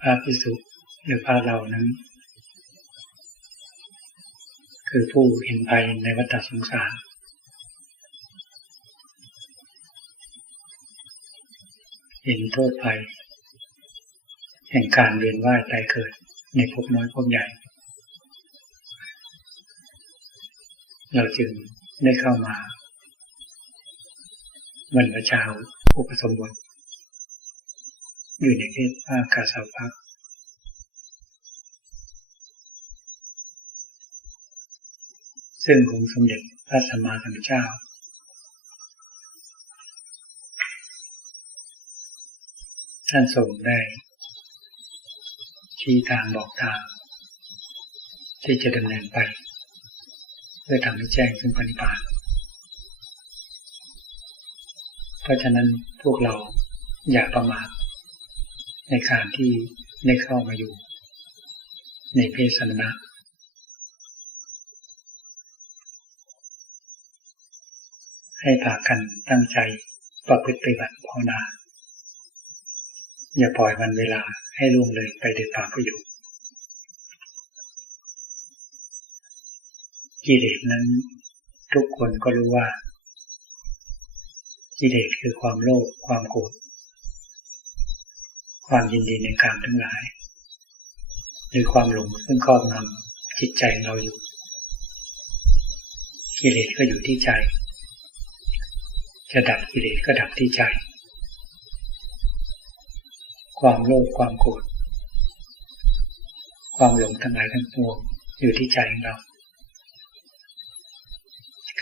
พระภิกษุหรือพระเรานั้นคือผู้เห็นภัยในวัฏสงสารเห็นโทษภัยแห่งการเวียนว่ายตายเกิดในภพน้อยภพใหญ่เราจึงได้เข้ามาบรรพชาอุปสมบทอยู่ในเขตภาคกาสาวพักซึ่งองค์สมเด็จพระสัมมาสัมพุทธเจ้าท่านทรงได้ชี้ทางบอกทางที่จะดำเนินไปเพื่อทำให้แจ้งซึ่งพระนิพพานเพราะฉะนั้นพวกเราอย่าประมาทในการที่ได้เข้ามาอยู่ในเพศสมณะให้พากันตั้งใจประพฤติปฏิบัติภาวนาอย่าปล่อยวันเวลาให้ล่วงเลยไปโดยเปล่าประโยชน์กิเลสนั้นทุกคนก็รู้ว่ากิเลสคือความโลภความโกรธความยินดีในกามทั้งหลายหรือความหลงซึ่งครอบงำจิตใจของเราอยู่กิเลสก็อยู่ที่ใจจะดับกิเลสก็ดับที่ใจความโลภความโกรธความหลงทั้งหลายทั้งปวงอยู่ที่ใจของเรา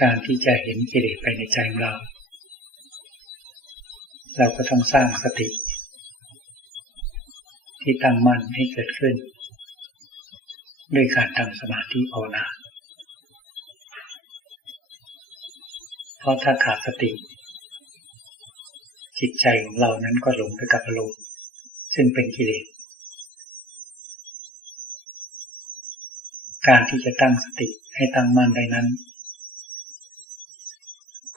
การที่จะเห็นกิเลสไปในใจของเราเราก็ต้องสร้างสติที่ตั้งมั่นให้เกิดขึ้นด้วยการทำสมาธิภาวนาเพราะถ้าขาดสติจิตใจของเรานั้นก็หลงไปกับอารมณ์ซึ่งเป็นกิเลสการที่จะตั้งสติให้ตั้งมั่นได้นั้น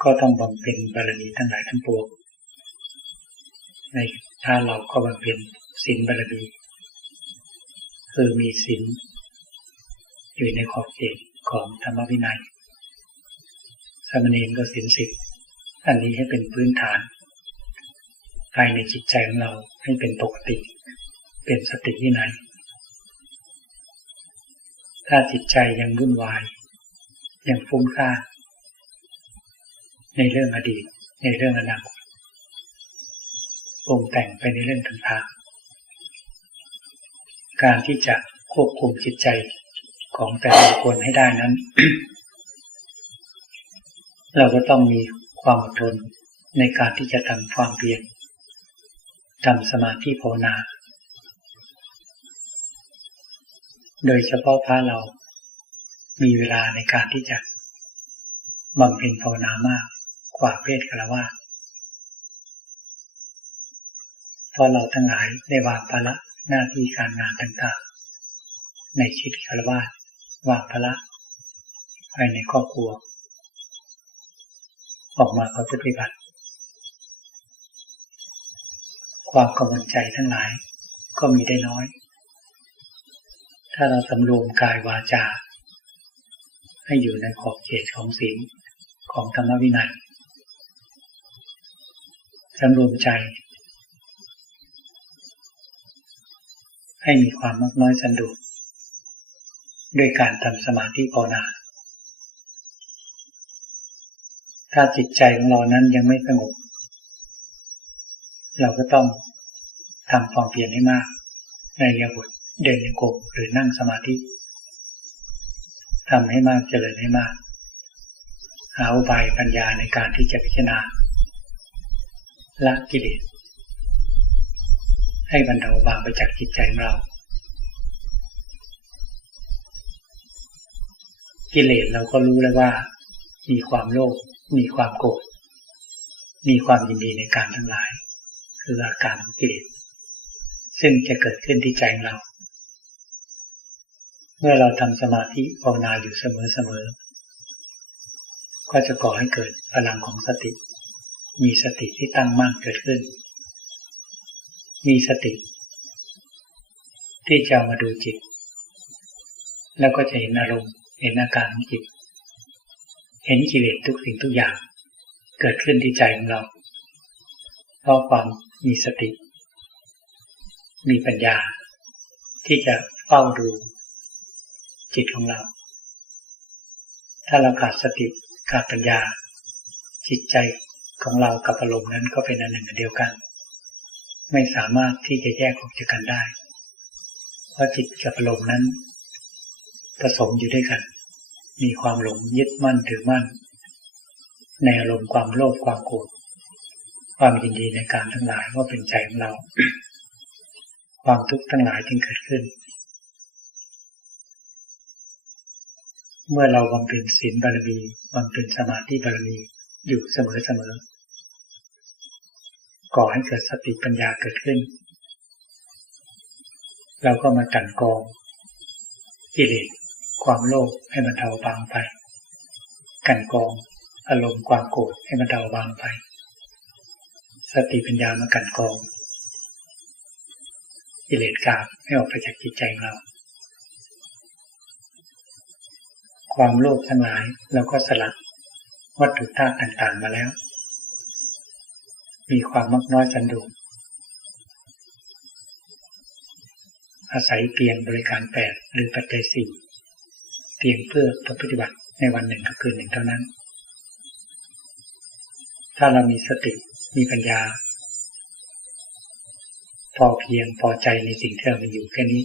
ก็ต้องบำเพ็ญบารมีทั้งหลายทั้งปวงในถ้าเราก็บำเพ็ญศีลบารมีคือมีศีลอยู่ในขอบเขตของธรรมวินัยสามเณรก็ศีล10อันนี้ให้เป็นพื้นฐานภายในจิตใจของเราให้เป็นปกติเป็นสติวินัยถ้าจิตใจยังวุ่นวายยังฟุ้งซ่านในเรื่องอดีตในเรื่องอนาคตปรุงแต่งไปในเรื่องต่างๆการที่จะควบคุมจิตใจของแต่ละคนให้ได้นั้น เราก็ต้องมีความอดทนในการที่จะทำความเพียรทำสมาธิภาวนาโดยเฉพาะพระเรามีเวลาในการที่จะบำเพ็ญภาวนามากกว่าเพศฆราวาสเพราะเราทั้งหลายได้วางภาระหน้าที่การงานต่างๆในชีวิตฆราวาสวางภาระภายในครอบครัวออกมาประพฤติปฏิบัติความกังวลใจทั้งหลายก็มีได้น้อยถ้าเราสำรวมกายวาจาให้อยู่ในขอบเขตของศีลของธรรมวินัยสำรวมใจให้มีความมักน้อยสันโดษด้วยการทำสมาธิภาวนาถ้าจิตใจของเรานั้นยังไม่สงบเราก็ต้องทำความเพียรให้มากในอิริยาบถเดินโยกมหรือนั่งสมาธิทำให้มากเจริญให้มากหาอุบายปัญญาในการที่จะพิจารณาละกิเลสให้บรรเทาบางไปจากจิตใจของเรากิเลสเราก็รู้แล้วว่ามีความโลภมีความโกรธมีความยินดีในการทั้งหลายคืออาการของกิเลสซึ่งจะเกิดขึ้นที่ใจของเราเมื่อเราทำสมาธิภาวนาอยู่เสมอๆก็จะก่อให้เกิดพลังของสติมีสติที่ตั้งมั่นเกิดขึ้นมีสติ ที่จะมาดูจิตแล้วก็จะเห็นอารมณ์เห็นอาการของจิตเห็นกิเลสทุกสิ่งทุกอย่างเกิดขึ้นที่ใจของเราเพราะความมีสติมีปัญญาที่จะเฝ้าดูจิตของเราถ้าเราขาดสติขาดปัญญาจิตใจของเรากับอารมณ์นั้นก็เป็นอันหนึ่งอันเดียวกันไม่สามารถที่จะแยกออกจากกันได้เพราะจิตกับอารมณ์นั้นผสมอยู่ด้วยกันมีความหลงยึดมั่นถือมั่นในอารมณ์ความโลภความโกรธความยินดีในการทั้งหลายว่าเป็นใจของเรา ความทุกข์ทั้งหลายจึงเกิดขึ้นเมื่อเราบำเพ็ญศีลบารมีบำเพ็ญสมาธิบารมีอยู่เสมอก่อให้เกิดสติปัญญาเกิดขึ้นเราก็มากั่นกรองกิเลสความโลภให้มันเบาบางไปกั่นกรองอารมณ์ความโกรธให้มันเบาบางไปสติปัญญามากั่นกรองกิเลสกามให้ออกไปจากจิตใจของเราความโลภทั้งหลายเราก็สละวัตถุธาตุต่างๆมาแล้วมีความมักน้อยสันโดษอาศัยเพียงบริการ8หรือปัจจัย4เพียงเพื่อปฏิบัติในวันหนึ่งกับคืนหนึ่งเท่านั้นถ้าเรามีสติมีปัญญาพอเพียงพอใจในสิ่งที่เรามีอยู่แค่นี้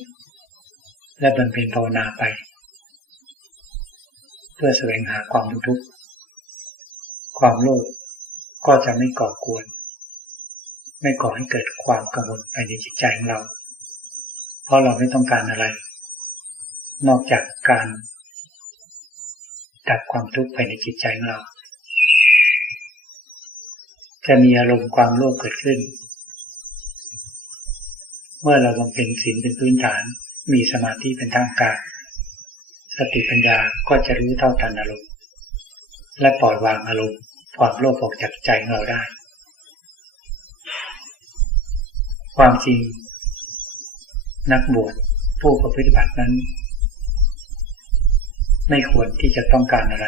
และบำเพ็ญภาวนาไปเพื่อแสวงหาความพ้นทุกข์ความโลภก็จะไม่ก่อกวนไม่ก่อให้เกิดความกังวลภายในจิตใจของเราเพราะเราไม่ต้องการอะไรนอกจากการดับความทุกข์ภายในจิตใจของเราจะมีอารมณ์ความโลภเกิดขึ้นเมื่อเราบำเพ็ญศีลเป็นพื้นฐานมีสมาธิเป็นทางการสติปัญญาก็จะรู้เท่าทันอารมณ์และปล่อยวางอารมณ์ความโลภออกจากใจของเราได้ความจริงนักบวชผู้ปฏิบัตินั้นไม่ควรที่จะต้องการอะไร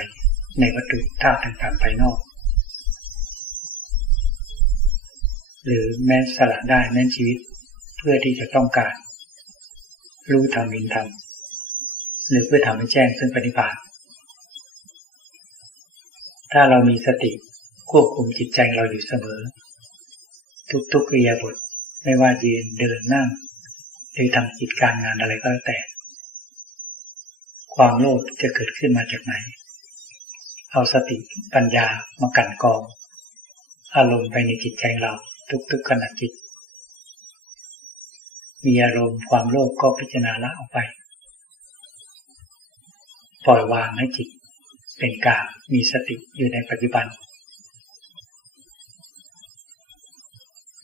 ในวัตถุธาตุต่างๆภายนอกหรือแม้สละได้แม้ชีวิตเพื่อที่จะต้องการรู้ธรรมเห็นธรรมหรือเพื่อทำให้แจ้งซึ่งปฏิบัติถ้าเรามีสติควบคุมจิตใจเราอยู่เสมอทุกๆอิริยาบถไม่ว่ายืนเดินนั่งหรือทำกิจการงานอะไรก็แล้วแต่ความโลภจะเกิดขึ้นมาจากไหนเอาสติปัญญามากั่นกรองอารมณ์ไปในจิตใจเราทุกๆขณะจิตมีอารมณ์ความโลภก็พิจารณาละออกไปปล่อยวางให้จิตเป็นกลางมีสติอยู่ในปัจจุบัน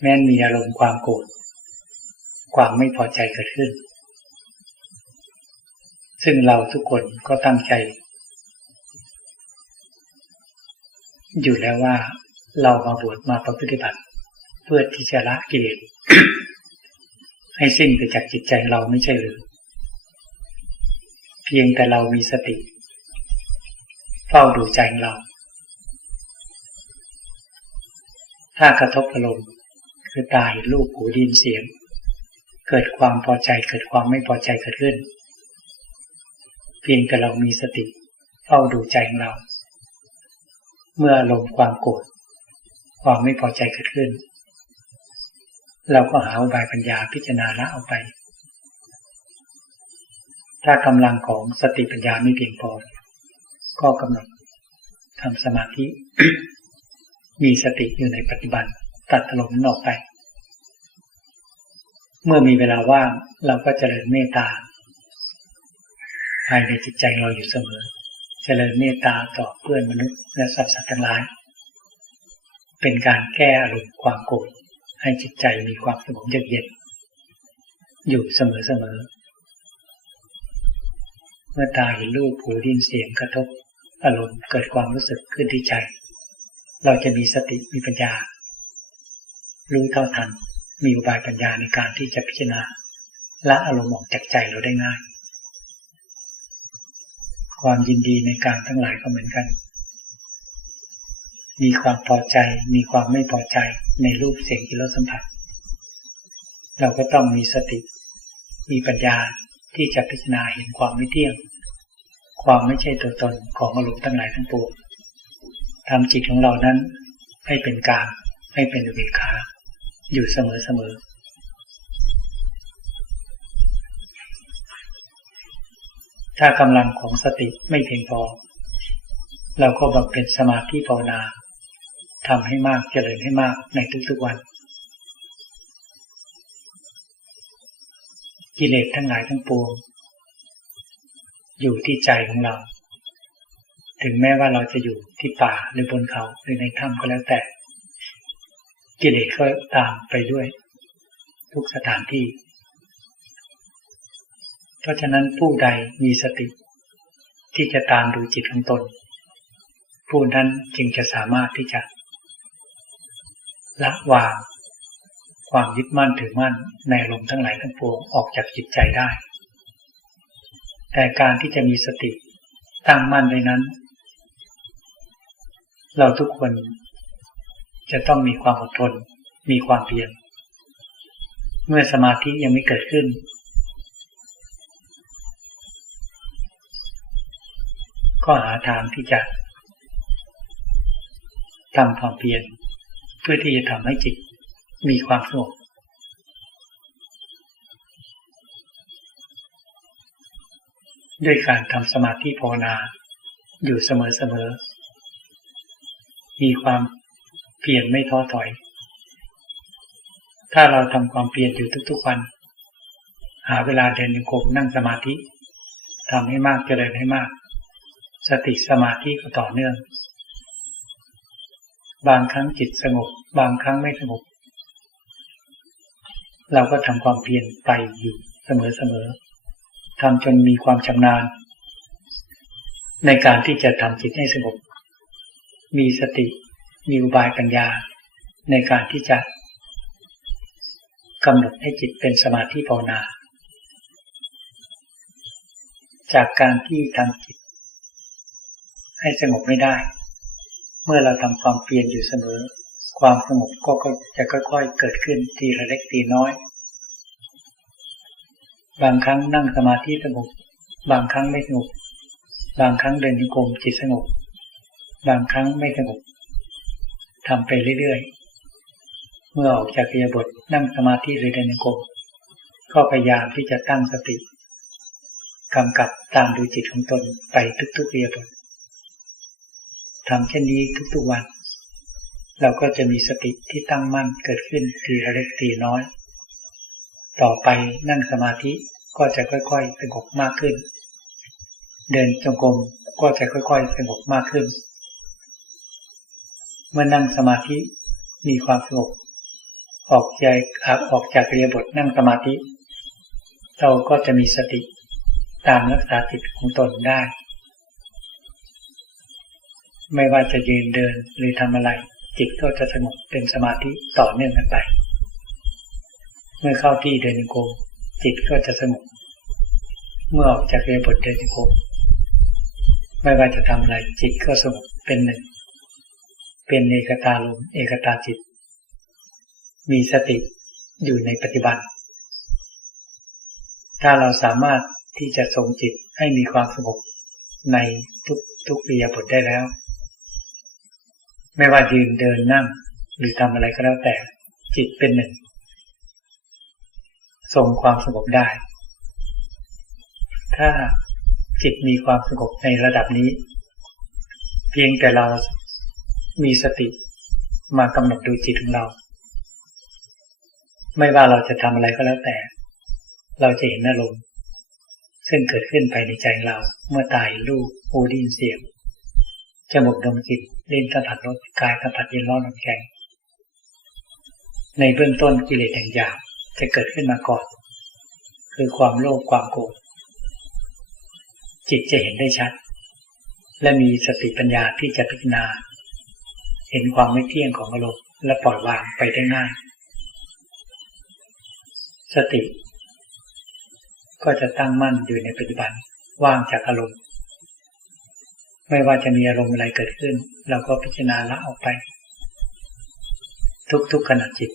แม้มีอารมณ์ความโกรธความไม่พอใจเกิดขึ้นซึ่งเราทุกคนก็ตั้งใจอยู่แล้วว่าเรามาบวชมาปฏิบัติเพื่อที่จะละกิเลส ให้สิ้นไปจากจิตใจเราไม่ใช่หรือเพียงแต่เรามีสติเฝ้าดูใจของเราถ้ากระทบอารมณ์คือตาเห็นรูปหูได้ยินเสียงเกิดความพอใจเกิดความไม่พอใจเกิดขึ้นเพียงแต่เรามีสติเฝ้าดูใจของเราเมื่ออารมณ์ความโกรธความไม่พอใจเกิดขึ้นเราก็หาอุบายปัญญาพิจารณาละออกไปถ้ากำลังของสติปัญญาไม่เพียงพอก็กำหนดทำสมาธิ มีสติอยู่ในปัจจุบันตัดอารมณ์นั้นออกไปเมื่อมีเวลาว่างเราก็เจริญเมตตาภายในจิตใจเราอยู่เสมอเจริญเมตตาต่อเพื่อนมนุษย์และสรรพสัตว์ทั้งหลายเป็นการแก้อารมณ์ความโกรธให้จิตใจมีความสงบเยือกอยู่เสมอเมื่อตาเห็นรูปหูได้ยินเสียงกระทบอารมณ์เกิดความรู้สึกขึ้นที่ใจเราจะมีสติมีปัญญารู้เท่าทันมีอุบายปัญญาในการที่จะพิจารณา ละอารมณ์ออกจากใจเราได้ง่ายความยินดีในการทั้งหลายก็เหมือนกันมีความพอใจมีความไม่พอใจในรูปเสียงกลิ่นรสสัมผัสเราก็ต้องมีสติมีปัญญาที่จะพิจารณาเห็นความไม่เที่ยงความไม่ใช่ตัวตนของอารมณ์ทั้งหลายทั้งปวงทำจิตของเรานั้นให้เป็นกลางให้เป็นอุเบกขาอยู่เสมอถ้ากำลังของสติไม่เพียงพอเราก็บำเพ็ญสมาธิภาวนาทำให้มากเจริญให้มากในทุกๆวันกิเลสทั้งหลายทั้งปวงอยู่ที่ใจของเราถึงแม้ว่าเราจะอยู่ที่ป่าหรือบนเขาหรือในถ้ำก็แล้วแต่กิเลสก็ตามไปด้วยทุกสถานที่เพราะฉะนั้นผู้ใดมีสติที่จะตามดูจิตของตนผู้นั้นจึงจะสามารถที่จะละวางความยึดมั่นถือมั่นในอารมณ์ทั้งหลายทั้งปวงออกจากจิตใจได้แต่การที่จะมีสติตั้งมั่นไว้นั้นเราทุกคนจะต้องมีความอดทนมีความเพียรเมื่อสมาธิยังไม่เกิดขึ้นก็หาทางที่จะทำความเพียรเพื่อที่จะทำให้จิตมีความสงบด้วยการทำสมาธิภาวนาอยู่เสมอมีความเพียรไม่ท้อถอยถ้าเราทำความเพียรอยู่ทุกๆวันหาเวลาเดินโยกมนั่งสมาธิทำให้มากเจริญให้มากสติสมาธิก็ต่อเนื่องบางครั้งจิตสงบบางครั้งไม่สงบเราก็ทำความเพียรไปอยู่เสมอทำจนมีความชำนาญในการที่จะทำจิตให้สงบมีสติมีอุบายปัญญาในการที่จะกำหนดให้จิตเป็นสมาธิภาวนาจากการที่ทำจิตให้สงบไม่ได้เมื่อเราทำความเพียรอยู่เสมอความสงบก็จะค่อยๆเกิดขึ้นทีละเล็กทีน้อยบางครั้งนั่งสมาธิสงบบางครั้งไม่สงบบางครั้งเดินโยกมจิตสงบบางครั้งไม่สงบทำไปเรื่อยๆเมื่อออกจากอิริยาบถนั่งสมาธิหรือเดินโยกมก็พยายามที่จะตั้งสติกำกับตามดูจิตของตนไปทุกๆอิริยาบถทำเช่นนี้ทุกๆวันเราก็จะมีสติที่ตั้งมั่นเกิดขึ้นทีละเล็กทีน้อยต่อไปนั่งสมาธิก็จะค่อยๆสงบมากขึ้นเดินจงกรมก็จะค่อยๆสงบมากขึ้นเมื่อนั่งสมาธิมีความสงบออกจากอิริยาบถนั่งสมาธิเราก็จะมีสติตามรักษาจิตของตนได้ไม่ว่าจะยืนเดินหรือทำอะไรจิตก็จะสงบเป็นสมาธิต่อเนื่องกันไปเมื่อเข้าที่เดินโยกมจิตก็จะสงบเมื่อออกจากอิริยาบถเดินโยกมไม่ว่าจะทำอะไรจิตก็สงบเป็นหนึ่งเป็นเอกตาลมเอกตาจิตมีสติอยู่ในปัจจุบันถ้าเราสามารถที่จะทรงจิตให้มีความสงบในทุกอิริยาบถได้แล้วไม่ว่ายืนเดินนั่งหรือทำอะไรก็แล้วแต่จิตเป็นหนึ่งทรงความสงบได้ถ้าจิตมีความสงบในระดับนี้เพียงแต่เรามีสติมากำหนดดูจิตของเราไม่ว่าเราจะทำอะไรก็แล้วแต่เราจะเห็นอารมณ์ซึ่งเกิดขึ้นภายในใจเราเมื่อตาเห็นรูปหูได้ยินเสียงจมูกดมกลิ่นลิ้นสัมผัสรสกายสัมผัสเย็นร้อนอ่อนแข็งในเบื้องต้นกิเลสอย่างหยาบจะเกิดขึ้นมาก่อนคือความโลภความโกรธจิตจะเห็นได้ชัดและมีสติปัญญาที่จะพิจารณาเห็นความไม่เที่ยงของอารมณ์และปล่อยวางไปได้ง่ายสติ ก็จะตั้งมั่นอยู่ในปัจจุบันว่างจากอารมณ์ไม่ว่าจะมีอารมณ์อะไรเกิดขึ้นเราก็พิจารณาละออกไปทุกๆขณะจิต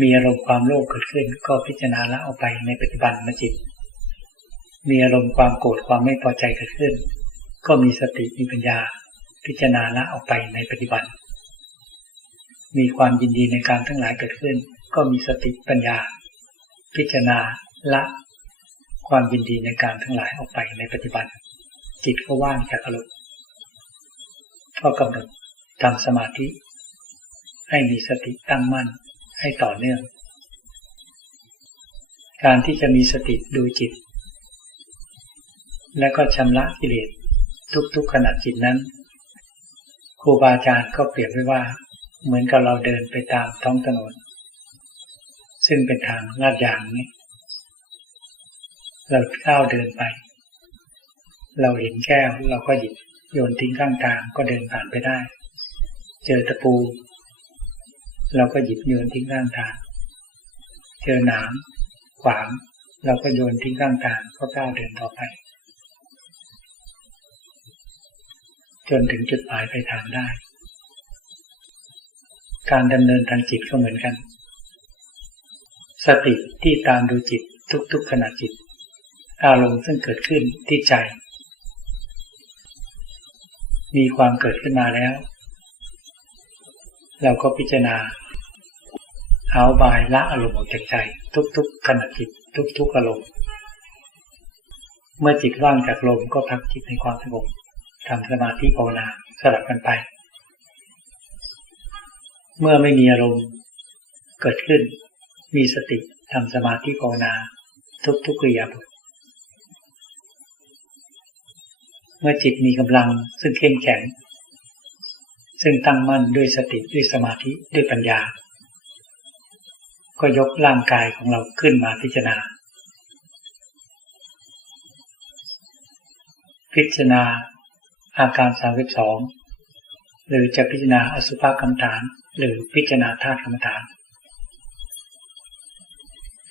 มีอารมณ์ความโลภเกิดขึ้นก็พิจารณาละออกไปในปัจจุบันจิตมีอารมณ์ความโกรธความไม่พอใจเกิดขึ้นก็มีสติมีปัญญาพิจารณาละออกไปในปัจจุบันมีความยินดีในการทั้งหลายเกิดขึ้นก็มีสติปัญญาพิจารณาละความยินดีในการทั้งหลายออกไปในปัจจุบันจิตก็ว่างจากอารมณ์ก็กำหนดทำสมาธิให้มีสติตั้งมั่นให้ต่อเนื่องการที่จะมีสติดูจิตและก็ชำระกิเลสทุกๆขณะจิตนั้นครูบาอาจารย์ก็เปรียบไว้ว่าเหมือนกับเราเดินไปตามท้องถนนซึ่งเป็นทางลาดยางนี้เราก้าวเดินไปเราเห็นแก้วเราก็หยิบโยนทิ้งข้างทางก็เดินผ่านไปได้เจอตะปูเราก็หยิบโยนทิ้งข้างทางเจอหนามขวางเราก็โยนทิ้งข้างทางก็ก้าวเดินต่อไปจนถึงจุดหมายปลายทางได้การดำเนินทางจิตก็เหมือนกันสติที่ตามดูจิตทุกๆขณะจิตอารมณ์ซึ่งเกิดขึ้นที่ใจมีความเกิดขึ้นมาแล้วเราก็พิจารณาหาอุบายละอารมณ์ออกจากใจทุกๆขณะจิตทุกๆอารมณ์เมื่อจิตว่างจากลมก็พักจิตในความสงบทำสมาธิภาวนาสลับกันไปเมื่อไม่มีอารมณ์เกิดขึ้นมีสติทำสมาธิภาวนาทุกๆอิริยาบถเมื่อจิตมีกำลังซึ่งเข้มแข็งซึ่งตั้งมั่นด้วยสติด้วยสมาธิด้วยปัญญาก็ยกร่างกายของเราขึ้นมาพิจารณาอาการ32หรือจะพิจารณาอสุภกรรมฐานหรือพิจารณาธาตุกรรมฐาน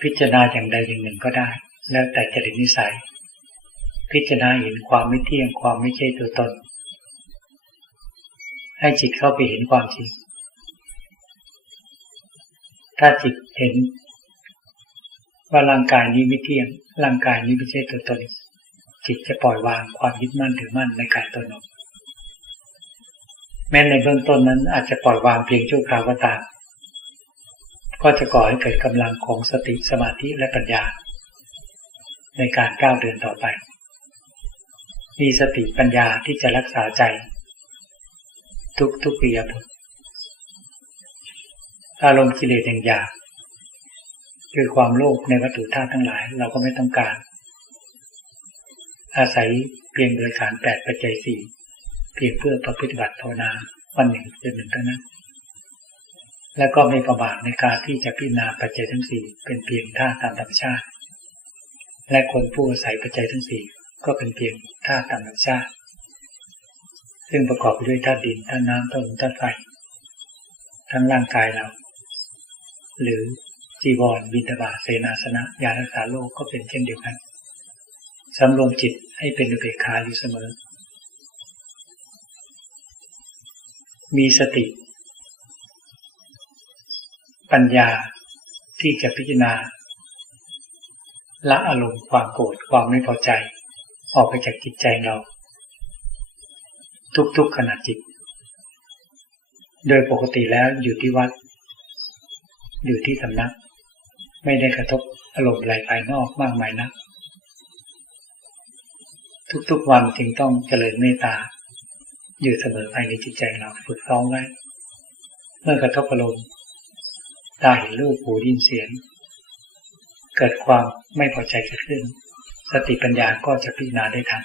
พิจารณาอย่างใดอย่างหนึ่งก็ได้แล้วแต่จริตนิสัยพิจารณาเห็นความไม่เที่ยงความไม่ใช่ตัวตนให้จิตเข้าไปเห็นความจริงถ้าจิตเห็นว่าร่างกายนี้ไม่เที่ยงร่างกายนี้ไม่ใช่ตัวตนจิตจะปล่อยวางความยึดมั่นถือมั่นในกายตนแม้ในเบื้องต้นนั้นอาจจะปล่อยวางเพียงชั่วคราวก็ตามก็จะก่อให้เกิดกำลังของสติสมาธิและปัญญาในการก้าวเดินต่อไปมีสติปัญญาที่จะรักษาใจทุกอิริยาบถอารมณ์กิเลสอย่างหยาบคือความโลภในวัตถุธาตุทั้งหลายเราก็ไม่ต้องการอาศัยเพียงบริขาร8ปัจจัย4เพียงเพื่อประพฤติบัติภาวนาวันหนึ่งเป็นหนึ่งเท่านั้นและก็ไม่ประมาทในการที่จะพิจารณาปัจจัยทั้ง4เป็นเพียงธาตุตามธรรมชาติและคนผู้อาศัยปัจจัยทั้ง4ก็เป็นเพียงธาตุตามธรรมชาติซึ่งประกอบไปด้วยธาตุดินธาตุน้ำธาตุลมธาตุไฟทั้งร่างกายเราหรือจีวรบิณฑบาตเสนาสนะยารักษาโรคก็เป็นเช่นเดียวกันสำรวมจิตให้เป็นอุเบกขาอยู่เสมอมีสติปัญญาที่จะพิจารณาละอารมณ์ความโกรธความไม่พอใจออกไปจากจิตใจเราทุกๆขณะจิตโดยปกติแล้วอยู่ที่วัดอยู่ที่สำนักไม่ได้กระทบอารมณ์อะไรภายนอกมากมายนักทุกๆวันจึงต้องเจริญเมตตาอยู่เสมอภายในจิตใจเราฝึกซ้อมไว้เมื่อกระทบอารมณ์ตาเห็นรูปหูได้ยินเสียงเกิดความไม่พอใจเกิดขึ้นสติปัญญาก็จะพิจารณาได้ทัน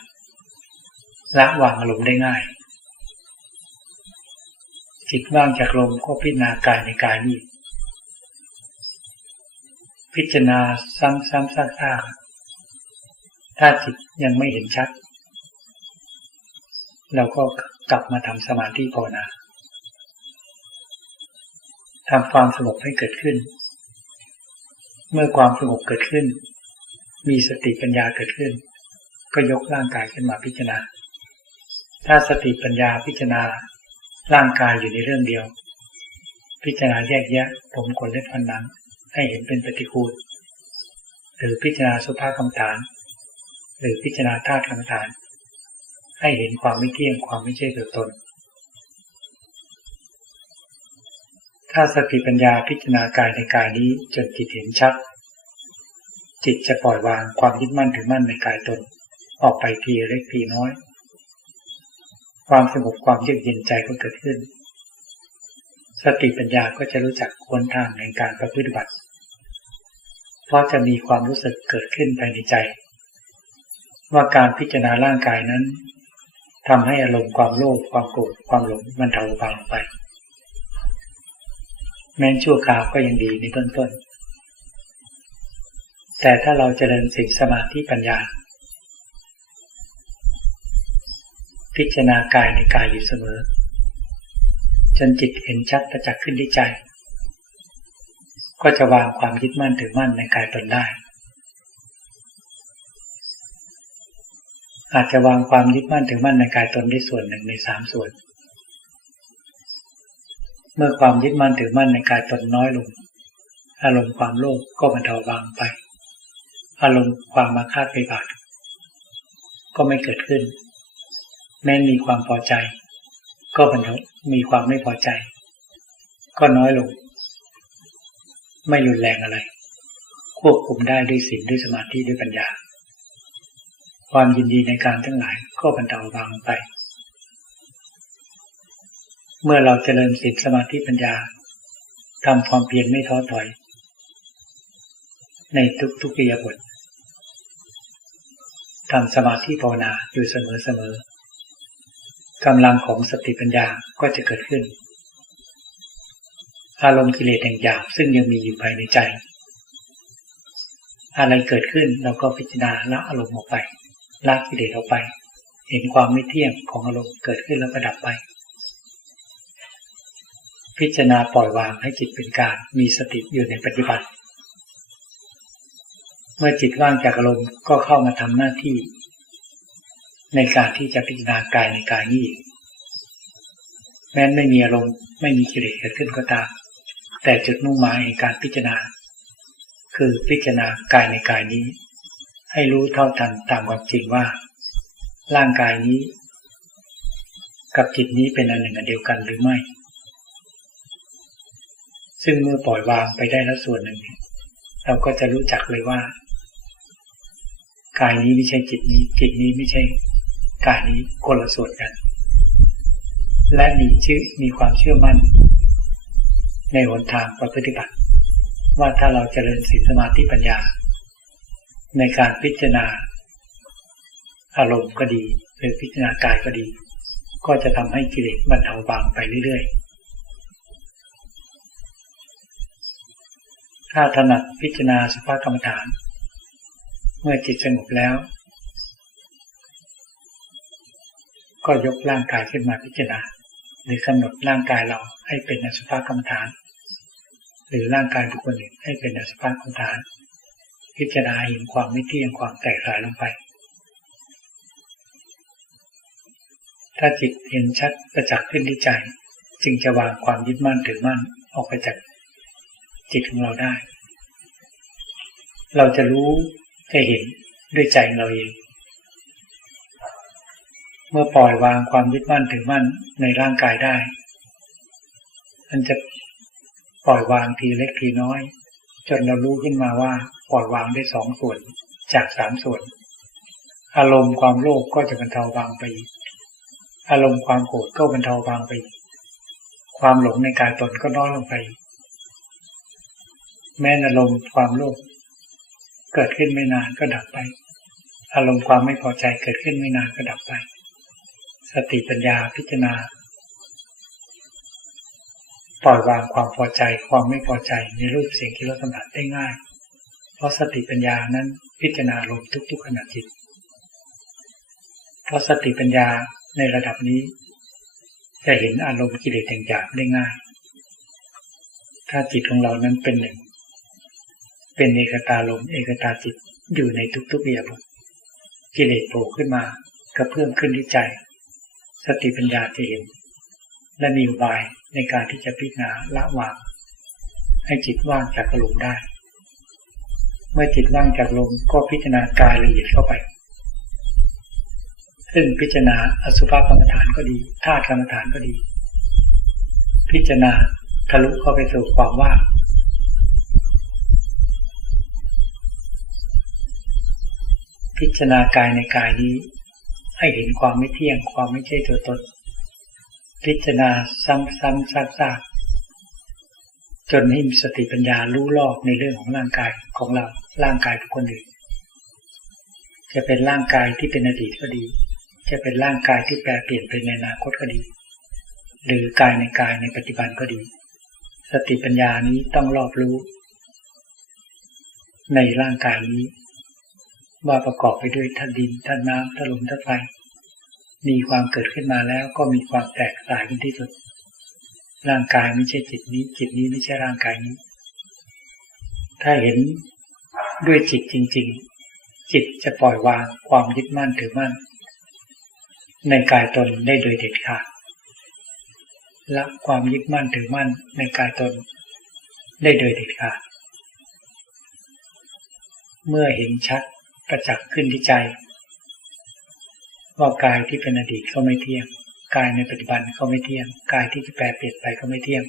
ละวางอารมณ์ได้ง่ายจิตว่างจากลมก็พิจารณากายในกายนี้พิจารณาซ้ำๆซากๆถ้าจิตยังไม่เห็นชัดเราก็กลับมาทำสมาธิภาวนาทำความสงบให้เกิดขึ้น เมื่อความสงบเกิดขึ้นมีสติปัญญาเกิดขึ้นก็ยกร่างกายขึ้นมาพิจารณาถ้าสติปัญญาพิจารณาร่างกายอยู่ในเรื่องเดียวพิจารณาแยกแยะผมขนเล็บฟันหนังให้เห็นเป็นปฏิกูลหรือพิจารณาสุภาพกรรมฐานหรือพิจารณาธาตุกรรมฐานให้เห็นความไม่เที่ยงความไม่ใช่ตัวตนถ้าสติปัญญาพิจารณากายในกายนี้จนจิตเห็นชัดจิตจะปล่อยวางความยึดมั่นถือมั่นในกายตนออกไปทีเล็กทีน้อยความสงบความเยือกเย็นใจก็เกิดขึ้นสติปัญญาก็จะรู้จักหนทางในการประพฤติบัติเพราะจะมีความรู้สึกเกิดขึ้นภายในใจว่าการพิจารณาร่างกายนั้นทำให้อารมณ์ความโลภความโกรธความหลงมันเบาบางไปแม้ชั่วคราวก็ยังดีในเบื้องต้นแต่ถ้าเราเจริญศีลสมาธิปัญญาพิจารณากายในกายอยู่เสมอจนจิตเห็นชัดประจักษ์ขึ้นที่ใจก็จะวางความยึดมั่นถือมั่นในกายตนได้อาจจะวางความยึดมั่นถือมั่นในกายตนได้ส่วนหนึ่งใน3 ส่วนเมื่อความยึดมั่นถือมั่นในกายตนน้อยลงอารมณ์ความโลภก็บรรเทาบางไปอารมณ์ความมาคาดพยาบาทก็ไม่เกิดขึ้นแม้มีความพอใจก็บรรเทามีความไม่พอใจก็น้อยลงไม่รุนแรงอะไรควบคุมได้ด้วยศีลด้วยสมาธิด้วยปัญญาความยินดีในการทั้งหลายก็บรรเทาบางไปเมื่อเราเจริญศีลสมาธิปัญญาทำความเพียรไม่ท้อถอยในทุกๆอิริยาบถทำสมาธิภาวนาอยู่เสมอกำลังของสติปัญญาก็จะเกิดขึ้นอารมณ์กิเลสหยาบซึ่งยังมีอยู่ภายในใจอะไรเกิดขึ้นเราก็พิจารณาละอารมณ์ออกไปละกิเลสออกไปเห็นความไม่เที่ยงของอารมณ์เกิดขึ้นแล้วก็ดับไปพิจารณาปล่อยวางให้จิตเป็นกลางมีสติอยู่ในปัจจุบันเมื่อจิตว่างจากอารมณ์ก็เข้ามาทำหน้าที่ในการที่จะพิจารณากายในกายนี้แม้ไม่มีอารมณ์ไม่มีกิเลสเกิดขึ้นก็ตามแต่จุดมุ่งหมายในการพิจารณาคือพิจารณากายในกายนี้ให้รู้เท่าทันตามความจริงว่าร่างกายนี้กับจิตนี้เป็นอันหนึ่งอันเดียวกันหรือไม่ซึ่งเมื่อปล่อยวางไปได้แล้วส่วนหนึ่งเราก็จะรู้จักเลยว่ากายนี้ไม่ใช่จิตนี้จิตนี้ไม่ใช่กายนี้คนละส่วนกันและมีความเชื่อมั่นในหนทางปฏิบัติว่าถ้าเราเจริญศีลสมาธิปัญญาในการพิจารณาอารมณ์ก็ดีหรือพิจารณากายก็ดีก็จะทำให้กิเลสบรรเทาบางไปเรื่อยๆถ้าถนัดพิจารณาสุภกรรมฐานเมื่อจิตสงบแล้วก็ยกร่างกายขึ้นมาพิจารณาหรือกำหนดร่างกายเราให้เป็นอสุภกรรมฐานหรือร่างกายบุคคลอื่นให้เป็นอสุภกรรมฐานพิจารณาเห็นความไม่เที่ยงความแตกสลายลงไปถ้าจิตเห็นชัดประจักษ์ขึ้นที่ใจจึงจะวางความยึดมั่นถือมั่นออกไปจากจิตของเราได้เราจะรู้จะเห็นด้วยใจของเราเองเมื่อปล่อยวางความยึดมั่นถือมั่นในร่างกายได้มันจะปล่อยวางทีเล็กทีน้อยจนเรารู้ขึ้นมาว่าปล่อยวางได้2 ส่วนจาก3 ส่วนอารมณ์ความโลภก็จะบรรเทาบางไปอารมณ์ความโกรธก็บรรเทาบางไปความหลงในกายตนก็น้อยลงไปแม้อารมณ์ความโลภเกิดขึ้นไม่นานก็ดับไปอารมณ์ความไม่พอใจเกิดขึ้นไม่นานก็ดับไปสติปัญญาพิจารณาปล่อยวางความพอใจความไม่พอใจในรูปเสียงกลิ่นรสสัมผัสได้ง่ายเพราะสติปัญญานั้นพิจารณาลงทุกๆขณะจิตเพราะสติปัญญาในระดับนี้จะเห็นอารมณ์กิเลสหยาบได้ง่ายถ้าจิตของเรานั้นเป็นหนึ่ง เป็นเอกตาลมเอกตาจิตอยู่ในทุกๆอิริยาบถกิเลสโผล่ขึ้นมากระเพื่อมขึ้นที่ใจสติปัญญาจะเห็นและมีอุบายในการที่จะพิจารณาละวางให้จิตว่างจากอารมณ์ได้เมื่อจิตว่างจากลมก็พิจารณากายละเอียดเข้าไปซึ่งพิจารณาอสุภกรรมฐานก็ดีธาตุกรรมฐานก็ดีพิจารณาทะลุเข้าไปสู่ความว่างพิจารณากายในกายนี้ให้เห็นความไม่เที่ยงความไม่ใช่ตัวตนพิจารณาซ้ำๆซากๆจนให้มีสติปัญญารู้รอบในเรื่องของร่างกายของเราร่างกายของคนอื่นจะเป็นร่างกายที่เป็นอดีตก็ดีจะเป็นร่างกายที่แปรเปลี่ยนไปในอนาคตก็ดีหรือกายในปัจจุบันก็ดีสติปัญญานี้ต้องรอบรู้ในร่างกายนี้ว่าประกอบไปด้วยธาตุดินธาตุน้ำธาตุลมธาตุไฟมีความเกิดขึ้นมาแล้วก็มีความแตกสลายเป็นที่สุดร่างกายไม่ใช่จิตนี้จิตนี้ไม่ใช่ร่างกายนี้ถ้าเห็นด้วยจิตจริงๆจิตจะปล่อยวางความยึดมั่นถือมั่นในกายตนได้โดยเด็ดขาดละความยึดมั่นถือมั่นในกายตนได้โดยเด็ดขาดเมื่อเห็นชัดประจักษ์ขึ้นที่ใจว่ากายที่เป็นอดีตก็ไม่เที่ยงกายในปัจจุบันก็ไม่เที่ยงกายที่จะแปรเปลี่ยนไปก็ไม่เที่ยง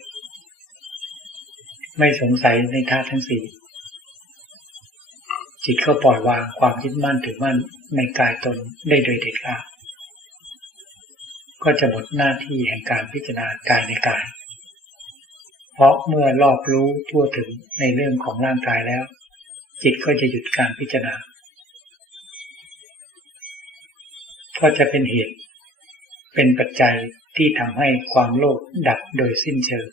ไม่สงสัยในธาตุทั้งสี่จิตก็ปล่อยวางความยึดมั่นถือมั่นในกายตนได้โดยเด็ดขาดก็จะหมดหน้าที่แห่งการพิจารณากายในกายเพราะเมื่อรอบรู้ทั่วถึงในเรื่องของร่างกายแล้วจิตก็จะหยุดการพิจารณาก็จะเป็นเหตุเป็นปัจจัยที่ทำให้ความโลภดับโดยสิ้นเชิง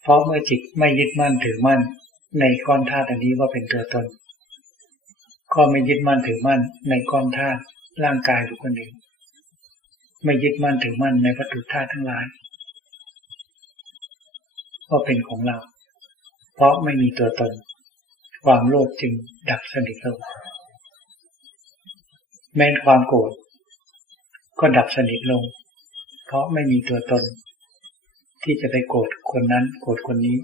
เพราะเมื่อจิตไม่ยึดมั่นถือมั่นในก้อนธาตุอันนี้ว่าเป็นตัวตนก็ไม่ยึดมั่นถือมั่นในก้อนธาตุร่างกายบุคคลหนึ่งไม่ยึดมั่นถือมั่นในวัตถุธาตุทั้งหลายว่าเป็นของเราเพราะไม่มีตัวตนความโลภจึงดับสนิทลงแม้ความโกรธก็ดับสนิทลงเพราะไม่มีตัวตนที่จะไปโกรธคนนั้นโกรธคนนี้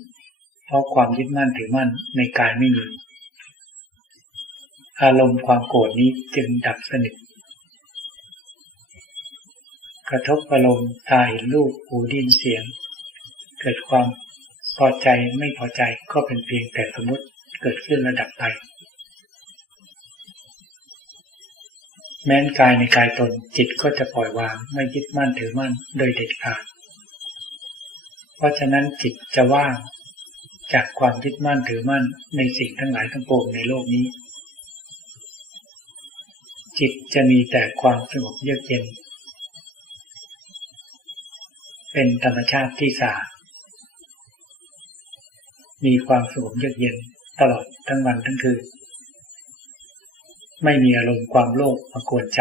เพราะความยึดมั่นถือมั่นในกายไม่มีอารมณ์ความโกรธนี้จึงดับสนิทกระทบอารมณ์ตาเห็นรูปหูได้ยินเสียงเกิดความพอใจไม่พอใจก็เป็นเพียงแต่สมมติเกิดขึ้นระดับไปแม้นกายในกายตนจิตก็จะปล่อยวางไม่ยึดมั่นถือมั่นโดยเด็ดขาดเพราะฉะนั้นจิตจะว่างจากความยึดมั่นถือมั่นในสิ่งทั้งหลายทั้งปวงในโลกนี้จิตจะมีแต่ความสงบเยือกเย็นเป็นธรรมชาติที่สะอาดมีความสงบเยือกเย็นตลอดทั้งวันทั้งคืนไม่มีอารมณ์ความโลภมากวนใจ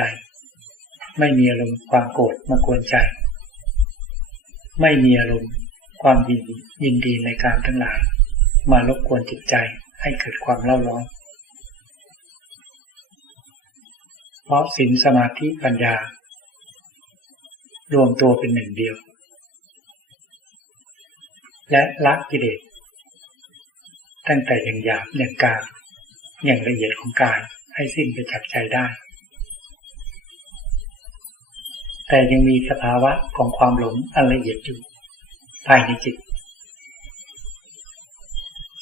ไม่มีอารมณ์ความโกรธมากวนใจไม่มีอารมณ์ความยินดีในการทั้งหลายมารบกวนจิตใจให้เกิดความเล่าร้อนเพราะศีลสมาธิปัญญารวมตัวเป็นหนึ่งเดียวและละกิเลสตั้งแต่อย่างหยาบอย่างกลางอย่างละเอียดของกายให้สิ้นไปจากใจได้แต่ยังมีสภาวะของความหลงอันละเอียดอยู่ภายในจิต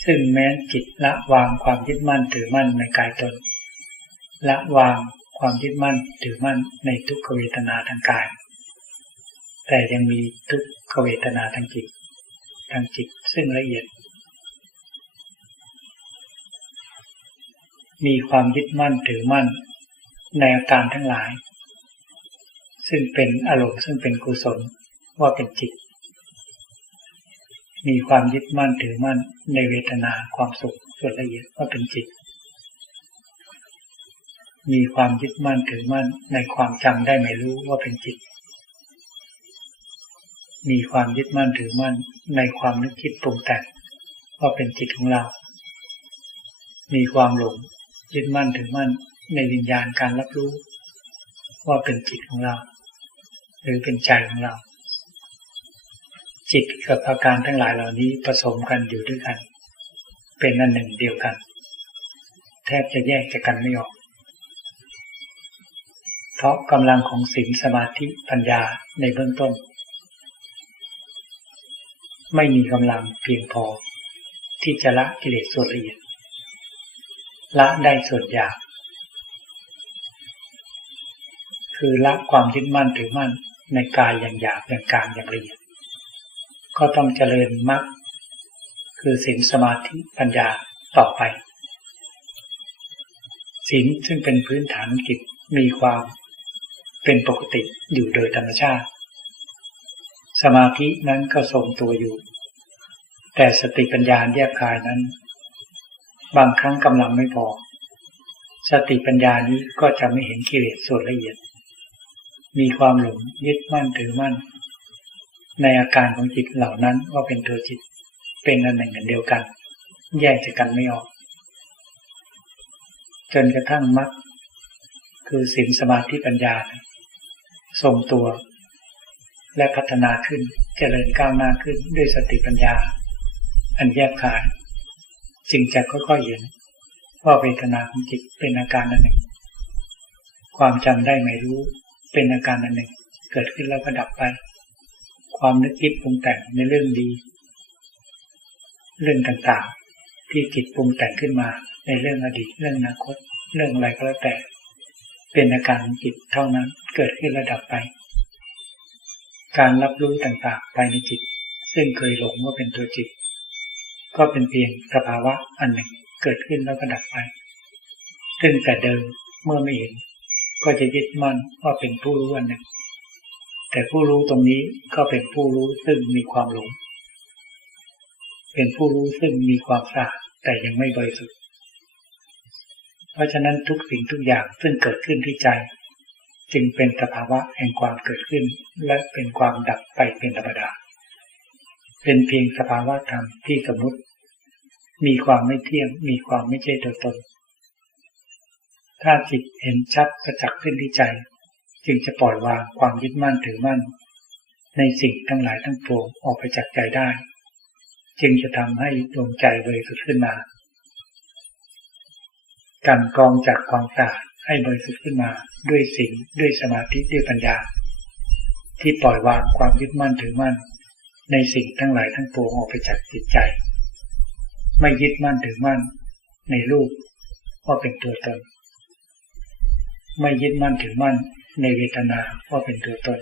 ซึ่งแม้จิตละวางความยึดมั่นถือมั่นในกายตนละวางความยึดมั่นถือมั่นในทุกขเวทนาทางกายแต่ยังมีทุกขเวทนาทางจิตซึ่งละเอียดมีความยึดมั่นถือมั่นในอาการทั้งหลายซึ่งเป็นอารมณ์ซึ่งเป็นกุศลว่าเป็นจิตมีความยึดมั่นถือมั่นในเวทนาความสุขส่วนละเอียดว่าเป็นจิตมีความยึดมั่นถือมั่นในความจำได้ไม่รู้ว่าเป็นจิตมีความยึดมั่นถือมั่นในความนึกคิดปรุงแต่ง ว่าเป็นจิตของเรามีความหลงยึดมั่นถือมั่นในวิญญาณการรับรู้ว่าเป็นจิตของเราหรือเป็นใจของเราจิตกับอาการทั้งหลายเหล่านี้ผสมกันอยู่ด้วยกันเป็นอันหนึ่งเดียวกันแทบจะแยกจากกันไม่ออกเพราะกำลังของศีลสมาธิปัญญาในเบื้องต้นไม่มีกำลังเพียงพอที่จะละกิเลสส่วนละเอียดละได้ส่วนหยาบคือละความยึดมั่นถือมั่นในกายอย่างหยาบอย่างกลางอย่างละเอียดก็ต้องเจริญมรรคคือศีลสมาธิปัญญาต่อไปศีลซึ่งเป็นพื้นฐานจิตมีความเป็นปกติอยู่โดยธรรมชาติสมาธินั้นก็ทรงตัวอยู่แต่สติปัญญาแยบคายนั้นบางครั้งกำลังไม่พอสติปัญญานี้ก็จะไม่เห็นกิเลสส่วนละเอียดมีความหลงยึดมั่นถือมั่นในอาการของจิตเหล่านั้นว่าเป็นตัวจิตเป็นอันหนึ่งอันเดียวกันแยกจากกันไม่ออกจนกระทั่งมรรคคือศีลสมาธิปัญญาทรงตัวและพัฒนาขึ้นเจริญก้าวหน้าขึ้นด้วยสติปัญญาอันแยบคายจึงจะค่อยๆเห็นว่าเวทนาของจิตเป็นอาการอันหนึ่งความจำได้ไม่รู้เป็นอาการอันหนึ่งเกิดขึ้นแล้วก็ดับไปความนึกคิดปรุงแต่งในเรื่องดีเรื่องต่างๆที่จิตปรุงแต่งขึ้นมาในเรื่องอดีตเรื่องอนาคตเรื่องอะไรก็แล้วแต่เป็นอาการของจิตเท่านั้นเกิดขึ้นแล้วดับไปการรับรู้ต่างๆภายในจิตซึ่งเคยหลงว่าเป็นตัวจิตก็เป็นเพียงสภาวะอันหนึ่งเกิดขึ้นแล้วก็ดับไปซึ่งแต่เดิมเมื่อไม่เห็นก็จะยึดมั่นว่าเป็นผู้รู้อันหนึ่งแต่ผู้รู้ตรงนี้ก็เป็นผู้รู้ซึ่งมีความหลงเป็นผู้รู้ซึ่งมีความสะอาดแต่ยังไม่บริสุทธิ์เพราะฉะนั้นทุกสิ่งทุกอย่างซึ่งเกิดขึ้นที่ใจจึงเป็นสภาวะแห่งความเกิดขึ้นและเป็นความดับไปเป็นธรรมดาเป็นเพียงสภาวะธรรมที่สมมุติมีความไม่เที่ยงมีความไม่ใช่ตัวตนถ้าจิตเห็นชัดประจักษ์ขึ้นที่ใจจึงจะปล่อยวางความยึดมั่นถือมั่นในสิ่งทั้งหลายทั้งปวงออกไปจากใจได้จึงจะทำให้ดวงใจบริสุทธิ์ขึ้นมาการกรองจากความสะอาดให้บริสุทธิ์ขึ้นมาด้วยศีลด้วยสมาธิด้วยปัญญาที่ปล่อยวางความยึดมั่นถือมั่นในสิ่งทั้งหลายทั้งปวงออกไปจากจิตใจไม่ยึดมั่นถือมั่นในรูปว่าเป็นตัวตนไม่ยึดมั่นถือมั่นในเวทนาว่าเป็นตัวตน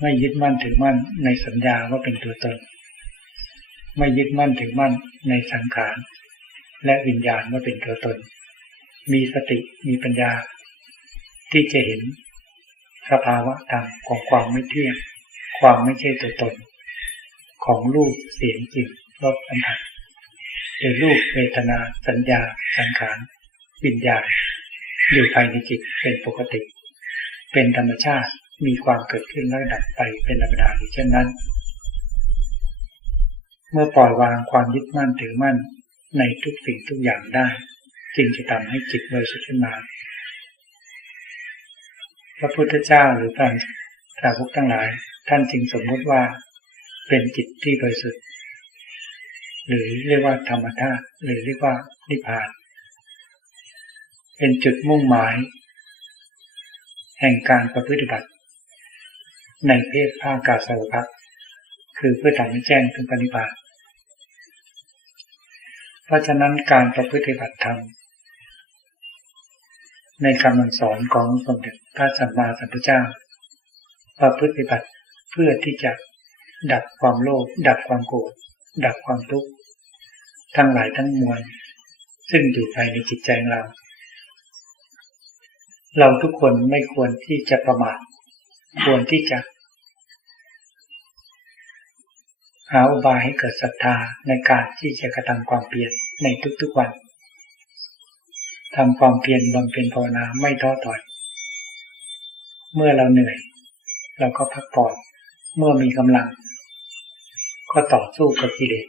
ไม่ยึดมั่นถือมั่นในสัญญาว่าเป็นตัวตนไม่ยึดมั่นถือมั่นในสังขารและวิญญาณว่าเป็นตัวตนมีสติมีปัญญาที่จะเห็นสภาวะธรรมของความไม่เที่ยงความไม่ใช่ตัวตนของรูปเสียงกลิ่นรสสัมผัสโดยรูปเวทนาสัญญาสังขารวิญญาณอยู่ภายในจิตเป็นปกติเป็นธรรมชาติมีความเกิดขึ้นแล้วดับไปเป็นธรรมดาอยู่เช่นนั้นเมื่อปล่อยวางความยึดมั่นถือมั่นในทุกสิ่งทุกอย่างได้จึงจะทำให้จิตบริสุทธิ์ขึ้นมาพระพุทธเจ้าหรือพระสาวกทั้งหลายท่านจึงสมมติว่าเป็นจิตที่บริสุทธิ์หรือเรียกว่าธรรมธาตุหรือเรียกว่านิพพานเป็นจุดมุ่งหมายแห่งการประพฤติบัติในเพศภาคกาสาวพักคือเพื่อทำให้แจ้งถึงนิพพานเพราะฉะนั้นการประพฤติบัติธรรมในคำสอนของสมเด็จพระสัมมาสัมพุทธเจ้าประพฤติบัติเพื่อที่จะดับความโลภดับความโกรธดับความทุกข์ทั้งหลายทั้งมวลซึ่งอยู่ภายในจิตใจของเราทุกคนไม่ควรที่จะประมาทควรที่จะหาอุบายให้เกิดศรัทธาในการที่จะกระทำความเพียรในทุกๆวันทำความเพียรบำเพ็ญภาวนาไม่ท้อถอยเมื่อเราเหนื่อยเราก็พักผ่อนเมื่อมีกำลังก็ต่อสู้กับกิเลส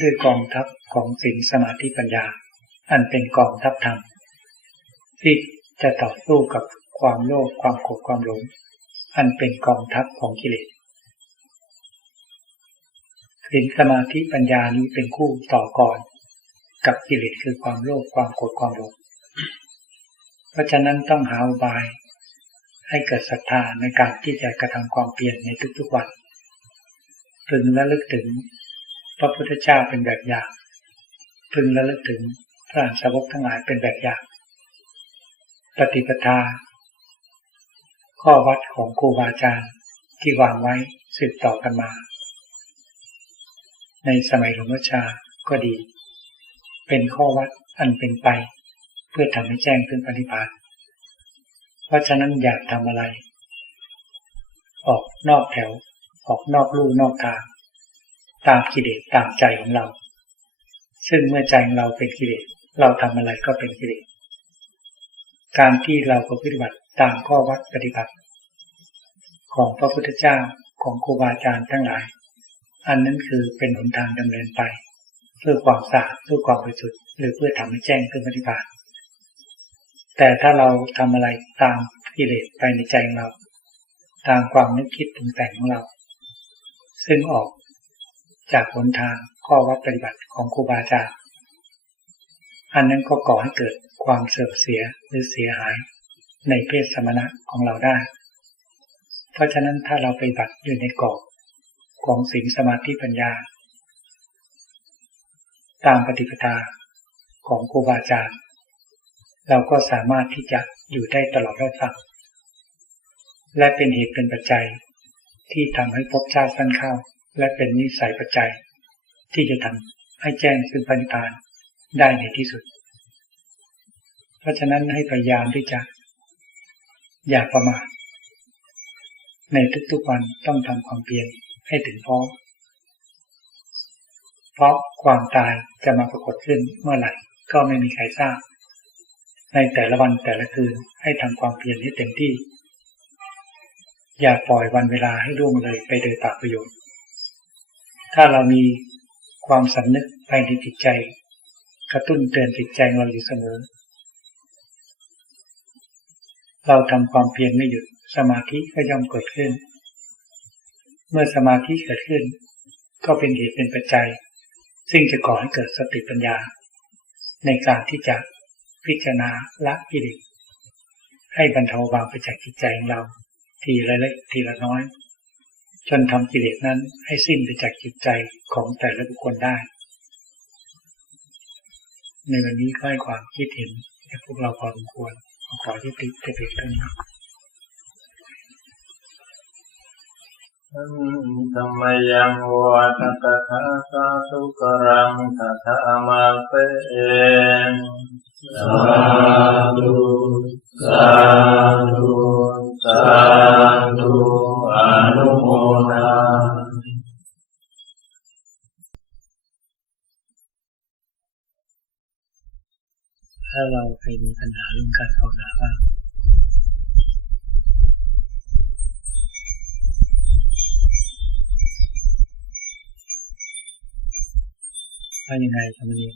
ด้วยกองทัพของศีลสมาธิปัญญาอันเป็นกองทัพธรรมที่จะต่อสู้กับความโลภความโกรธความหลงอันเป็นกองทัพของกิเลสศีลสมาธิปัญญานี้เป็นคู่ต่อกรกับกิเลสคือความโลภความโกรธความหลงเพราะฉะนั้นต้องหาอุบายให้เกิดศรัทธาในการที่จะกระทำความเปลี่ยนในทุกๆวันพึงระลึกถึงพระพุทธเจ้าเป็นแบบอย่างพึงระลึกถึงพระอรหันตสาวกทั้งหลายเป็นแบบอย่างปฏิปทาข้อวัดของครูบาอาจารย์ที่วางไว้สืบต่อกันมาในสมัยหลวงพ่อชาก็ดีเป็นข้อวัดอันเป็นไปเพื่อทำให้แจ้งถึงปฏิภาณเพราะฉะนั้นอยากทำอะไรออกนอกแถวออกนอกลู่นอกทางตามกิเลสตามใจของเราซึ่งเมื่อใจของเราเป็นกิเลสเราทำอะไรก็เป็นกิเลสการที่เราปฏิบัติตามข้อวัดปฏิบัติของพระพุทธเจ้าของครูบาอาจารย์ทั้งหลายอันนั้นคือเป็นหนทางดำเนินไปเพื่อความสะอาดเพื่อความบริสุทธิ์หรือเพื่อทำให้แจ้งถึงปฏิภาณแต่ถ้าเราทำอะไรตามกิเลสไปในใจของเราตามความนึกคิดปรุงแต่งของเราซึ่งออกจากหนทางข้อวัดปฏิบัติของครูบาอาจารย์อันนั้นก็ก่อให้เกิดความเสื่อมเสียหรือเสียหายในเพศสมณะของเราได้เพราะฉะนั้นถ้าเราปฏิบัติอยู่ในกรอบของศีลสมาธิปัญญาตามปฏิปทาของครูบาอาจารย์เราก็สามารถที่จะอยู่ได้ตลอดรอดฝั่งและเป็นเหตุเป็นปัจจัยที่ทำให้ภพชาติสั้นเข้าและเป็นนิสัยปัจจัยที่จะทำให้แจ้งซึ่งปณิพพานได้ในที่สุดเพราะฉะนั้นให้พยายามที่จะอย่าประมาทในทุกๆวันต้องทำความเพียรให้ถึงพร้อมเพราะความตายจะมาปรากฏขึ้นเมื่อไหร่ก็ไม่มีใครทราบในแต่ละวันแต่ละคืนให้ทำความเพียรให้เต็มที่อย่าปล่อยวันเวลาให้ล่วงเลยไปโดยเปล่าประโยชน์ถ้าเรามีความสำนึกภายในจิตใจกระตุ้นเตือนจิตใจเราอยู่เสมอเราทำความเพียรไม่หยุดสมาธิก็ย่อมเกิดขึ้นเมื่อสมาธิเกิดขึ้นก็เป็นเหตุเป็นปัจจัยซึ่งจะก่อให้เกิดสติปัญญาในการที่จะพิจารณาละกิเลสให้บรรเทาเบาไปจากจิตใจของเราทีละเล็กทีละน้อยจนทำกิเลสนั้นให้สิ้นไปจากจิตใจของแต่ละบุคคลได้ในวันนี้ก็ให้ความคิดเห็นแต่พวกเราพอสมควรขอยุติแต่เพียงเท่านี้ธรรมยังวัฏตถาคาสุกรังตถามาเตสาธุสาธุสาธุอนุโมทนาถ้าเราใครมีปัญหาเรื่องการภาวนาบ้างว่ายังไงทำเอง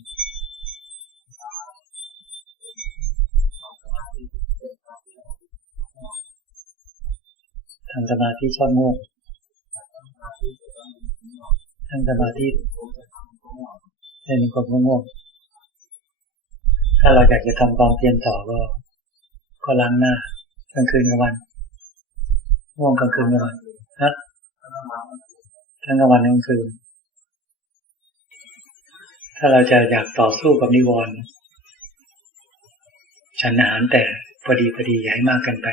ทำสมาธิชอบง่วงทำสมาธิเป็นคนง่วงถ้าเราอยากจะทำความเพียรต่อก็ล้างหน้ากลางคืนกลางวันง่วงกลางคืนกลางวันนะทั้งกลางวันทั้งกลางคืนถ้าเราจะอยากต่อสู้กับนิวรณ์ฉันอาหารแต่พอดีอย่าให้มากเกินไป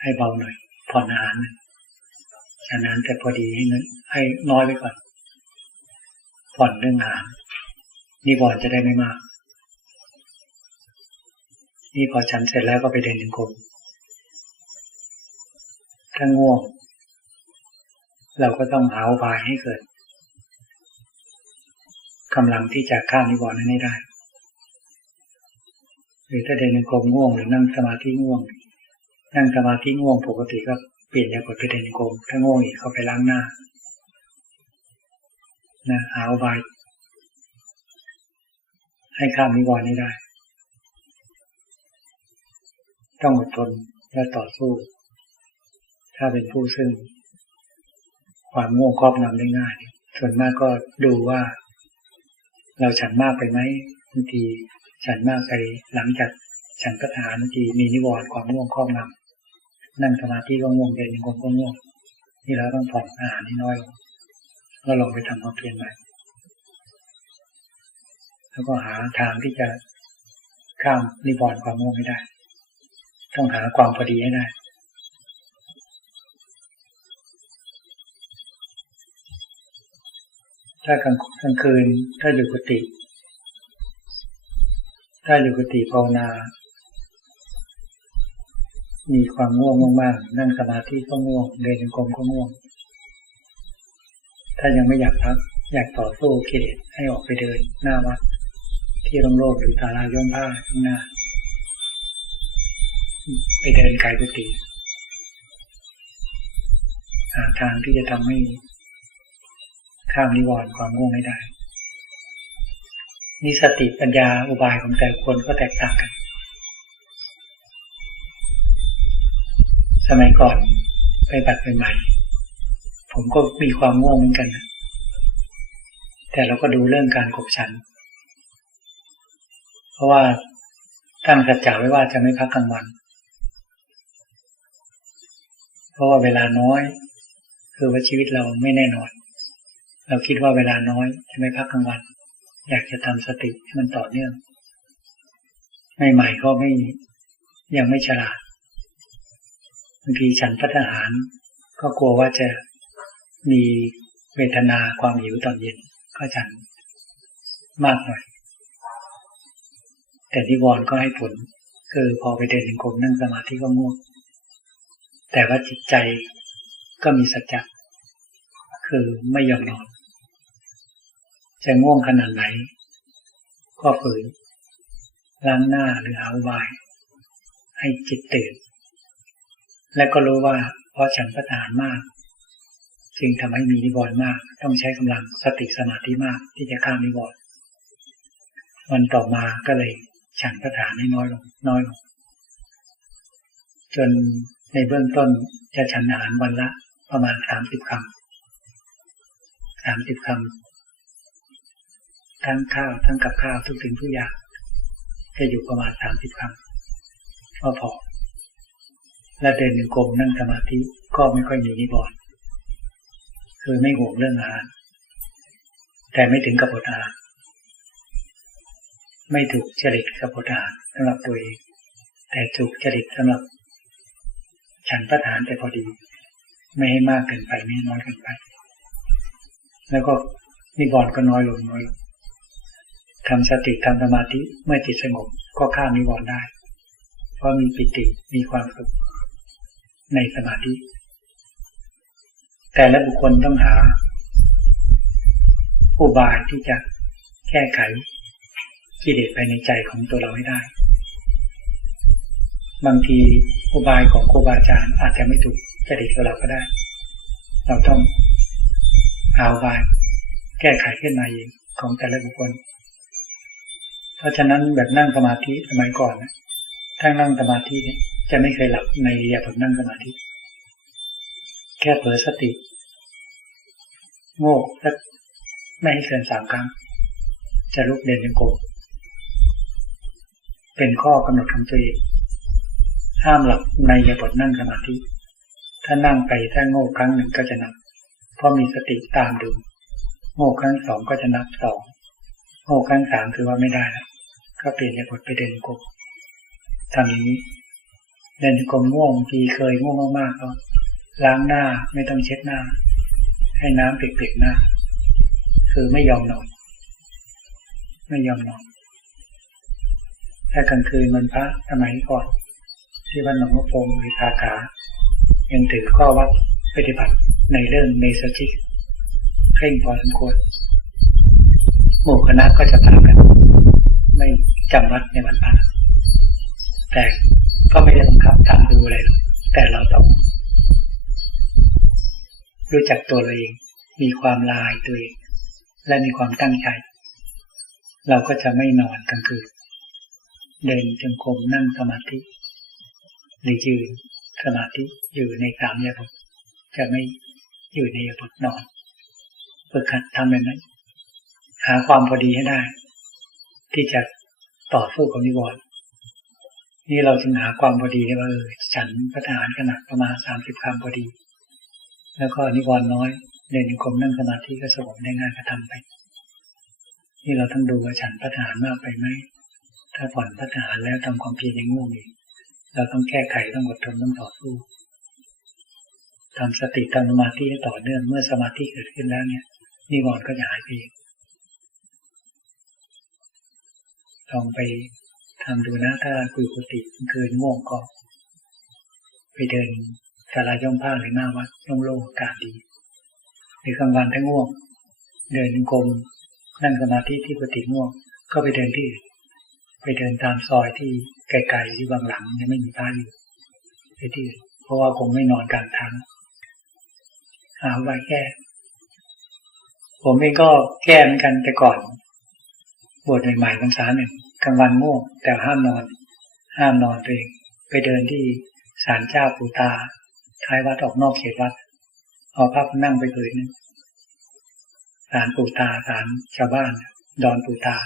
ให้เบาหน่อยผ่อนอาหารฉันอาหารแต่พอดีให้น้อยไว้ก่อนผ่อนเรื่องอาหารนิวรณ์จะได้ไม่มากนี่พอฉันเสร็จแล้วก็ไปเดินจงกรมถ้าง่วงเราก็ต้องหาอุบายให้เกิดกำลังที่จะข้ามนิวรณ์นั้นให้ได้หรือถ้าเดินจงกรมง่วงหรือนั่งสมาธิง่วงนั่งสมาธิง่วงปกติก็เปลี่ยนยาบทไปเดินจงกรมถ้าง่วงอีกก็ไปล้างหน้า นะหาอุบายให้ข้ามนิวรณ์นี้ได้ต้องอดทนและต่อสู้ถ้าเป็นผู้ซึ่งความง่วงครอบงำได้ง่ายส่วนมากก็ดูว่าเราฉันมากไปไหมบางทีฉันมากไปหลังจากฉันพัฒนาบางทีมีนิวรณ์ความง่วงครอบงำนั่งสมาธิก็ง่วงเดินจงกรมก็ง่วงนี่เราต้องผ่อนอาหารให้น้อยลงก็ลองไปทำความเพียรใหม่แล้วก็หาทางที่จะข้ามนิวรณ์ความง่วงให้ได้ต้องหาความพอดีให้ได้ถ้ากลางคืนถ้าอยู่กุฏิภาวนามีความง่วงมากๆนั่งสมาธิก็ง่วงเดินจงกรมก็ง่วงถ้ายังไม่อยากพักอยากต่อสู้กิเลสให้ออกไปเดินหน้าวัดที่โล่งๆหรือศาลาย่อมผ้าข้างหน้าไปเดินไกลกุฏิหาทางที่จะทำให้ข้ามนิวรณ์ความง่วงให้ได้นี่สติปัญญาอุบายของแต่ละคนก็แตกต่างกันสมัยก่อนไปบัดใหม่ๆผมก็มีความง่วงเหมือนกันนะแต่เราก็ดูเรื่องการขบฉันเพราะว่าตั้งสัจจะไว้ว่าจะไม่พักกลางวันเพราะว่าเวลาน้อยคือว่าชีวิตเราไม่แน่นอนเราคิดว่าเวลาน้อยจะไม่พักกลางวันอยากจะทำสติให้มันต่อเนื่องใหม่ๆก็ยังไม่ฉลาดบางทีฉันพัฒหารก็กลัวว่าจะมีเวทนาความหิวตอนเย็นก็ฉันมากหน่อยแต่นิวรณ์ก็ให้ผลคือพอไปเดินจงกรมนั่งสมาธิก็ง่วงแต่ว่าจิตใจก็มีสัจจะคือไม่ยอมนอนจะง่วงขนาดไหนก็ฝืนล้างหน้าหรือหาอุบายให้จิตตื่นและก็รู้ว่าเพราะฉันพัฒหารมากจึงทำให้มีนิวรณ์มากต้องใช้กำลังสติสมาธิมากที่จะข้ามนิวรณ์วันต่อมาก็เลยฉันพัฒหารให้น้อยลงจนในเบื้องต้นจะฉันอาหารวันละประมาณ30 คำทั้งข้าวทั้งกับข้าวทุกสิ่งทุกอย่างจะอยู่ประมาณ30 คำก็พอและเดินจงกรมนั่งสมาธิก็ไม่ค่อยมีนิวรณ์คือไม่ห่วงเรื่องอาหารแต่ไม่ถึงกับอดอาหารไม่ถูกจริตกับอดอาหารสำหรับตัวเองแต่ถูกจริตสำหรับฉันพัฒหารแต่พอดีไม่ให้มากเกินไปไม่น้อยเกินไปแล้วก็นิวรณ์ก็น้อยลงทำสติทำสมาธิเมื่อจิตสงบก็ข้ามนิวรณ์ได้เพราะมีปิติมีความสุขในสมาธิแต่ละบุคคลต้องหาอุบายที่จะแก้ไขกิเลสภายในใจของตัวเราให้ได้บางทีอุบายของครูบาอาจารย์อาจจะไม่ถูกจริตกับเราก็ได้เราต้องหาอุบายแก้ไขขึ้นมาเองของแต่ละบุคคลเพราะฉะนั้นแบบนั่งสมาธิสมัยก่อนถ้านั่งสมาธิเนี่ยจะไม่เคยหลับในอิริยาบถนั่งสมาธิแค่เผลอสติโง่และไม่ให้เกิน3 ครั้งจะลุกเดินจงกรมเป็นข้อกำหนดของตัวเองห้ามหลับในอิริยาบถนั่งสมาธิถ้านั่งไปถ้าโง่ครั้งหนึ่งก็จะนับเพราะมีสติตามดูโง่ครั้ง2ก็จะนับ2โง่ครั้ง3คือว่าไม่ได้แล้วก็เปลี่ยนอิริยาบถไปเดินจงกรมทำอย่างนี้เดินจงกรมง่วงทีเคยง่วงมากๆก็ล้างหน้าไม่ต้องเช็ดหน้าให้น้ำเปียกๆหน้าคือไม่ยอมนอนถ้ากลางคืนวันพระสมัยก่อนที่วัดหนองมะโปงหรือสาขายังถือข้อวัดปฏิบัติในเรื่องเนสชิกเคร่งพอสมควรหมู่คณะก็จะพากันไม่จำวัดในวันพระแต่ก็ไม่ได้บังคับตามดูอะไรหรอกแต่เราต้องรู้จักตัวเราเองมีความลายตัวเอง และมีความตั้งใจเราก็จะไม่นอนกลางคืนเดินจงกรมนั่งสมาธิหรือยืนสมาธิอยู่ในสามอิริยาบถจะไม่อยู่ในอิริยาบถนอนฝึกหัดทำแบบนั้นหาความพอดีให้ได้ที่จะต่อสู้กับนิวรณ์นี่เราจึงหาความพอดีได้ว่าฉันพระทหารขนาดประมาณ30 คำพอดีแล้วก็นิวรณ์น้อยเดินจงกรมนั่งสมาธิก็สงบได้ง่ายก็ทำไปนี่เราต้องดูว่าฉันพระทหารมากไปไหมถ้าผ่อนพระทหารแล้วทำความเพียรยังง่วงอีกเราต้องแก้ไขต้องอดทนต้องต่อสู้ทำสติทำสมาธิให้ต่อเนื่องเมื่อสมาธิเกิดขึ้นแล้วเนี่ยนิวรณ์ก็จะหายไปลองไปทำดูนะถ้าคุยปกติคืนง่วงก็ไปเดินศาลาย่อมผ้าหรือหน้าวัดโล่งๆอากาศดีหรือกลางวันถ้าง่วงเดินจงกรมนั่งสมาธิที่กุฏิง่วงก็ไปเดินที่ไปเดินตามซอยที่ไกลๆที่บางหลังยังไม่มีพระอยู่ไปที่เพราะว่าคงไม่นอนกลางทางหาไว้แก้ผมเองก็แก้เหมือนกันแต่ก่อนบวชใหม่ๆพรรษาหนึ่งกลางวันง่วงแต่ห้ามนอนตัวเองไปเดินที่ศาลเจ้าปู่ตาท้ายวัดออกนอกเขตวัดเอาผ้านั่งไปผืนนึงศาลปู่ตาศาลชาวบ้านดอนปู่ตา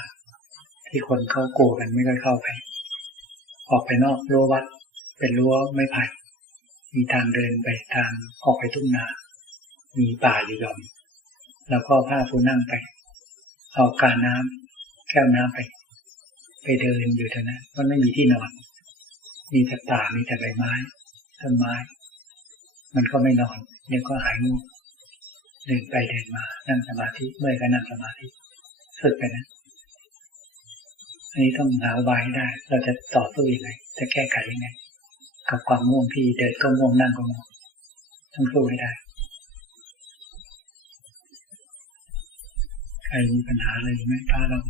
ที่คนเขากลัวกันไม่ค่อยเข้าไปออกไปนอกรั้ววัดเป็นรั้วไม้ไผ่มีทางเดินไปทางออกไปทุ่งนามีป่าอยู่ย่อมแล้วก็ผ้าปูนั่งไปเอากาน้ำแก้วน้ำไปเดินอยู่เท่านั้นมันไม่มีที่นอนมีแต่ป่ามีแต่ใบไม้ต้นไม้มันก็ไม่นอนเดี๋ยวก็หายง่วงเดินไปเดินมานั่งสมาธิเมื่อยก็นั่งสมาธิฝึกไปนะอันนี้ต้องหาอุบายให้ได้เราจะต่อสู้ยังไงจะแก้ไขยังไงกับความง่วงที่เดินก็ง่วงนั่งก็ง่วงต้องสู้ให้ได้ใครมีปัญหาอะไรไหมพาเรา